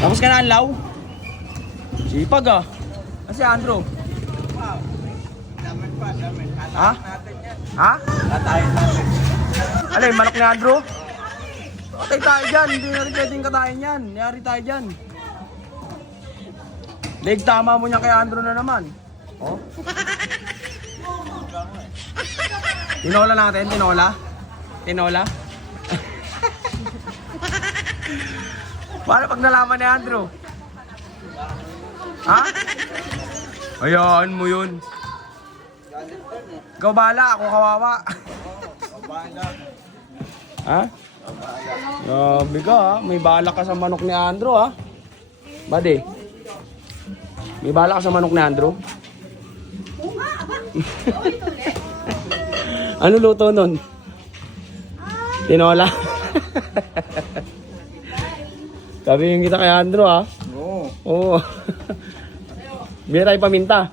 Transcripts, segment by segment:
Tapos ka na anlaw? Sipag ah. Kasi Andrew. Daman pa, daman. Ha? Natin yan. Ha? Tatayin natin. Alay, manok ni Andrew? Patay tayo dyan. Hindi na rin pwedeng katayin yan. Niyari tayo dyan. Leg, tama mo niya kay Andrew na naman. Oh. Tinola natin, tinola. Tinola. Paano pag nalaman ni Andrew? Ha? Ayaan mo yun. Ikaw bahala, ako kawawa. Bahala. Ha? Grabe ka ha. May bala ka sa manok ni Andrew ha. Bade. May bala ka sa manok ni Andrew? Ano luto nun? Tinola. Sabihin kita kay Andrew ha. Oo. Oo. Bili tayo paminta.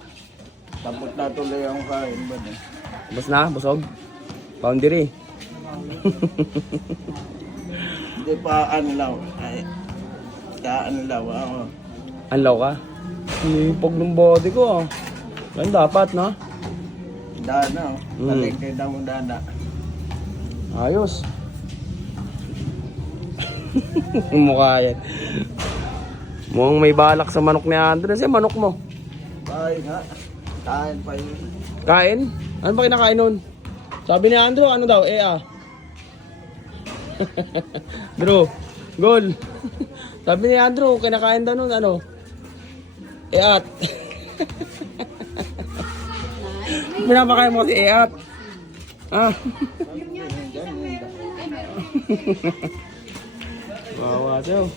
Tapos na tuloy ang kain ba na? Bus na, busog. Boundary. Hindi pa anlaw. Ay, kaanlaw ako. Anlaw ka? Sipag ng body ko ah. Yan dapat na. Dana, talikay na mo dana. Ayos. Mukha yan. Mukhang may balak sa manok ni Andrew. Kasi manok mo. Ay nga, kain pa yun. Kain? Ano ba kinakain nun? Sabi ni Andrew, ano daw? Drew, goal. Sabi ni Andrew, kinakain daw nun, ano? At. Pinapakain mo si Eat. Ah. Wawa daw.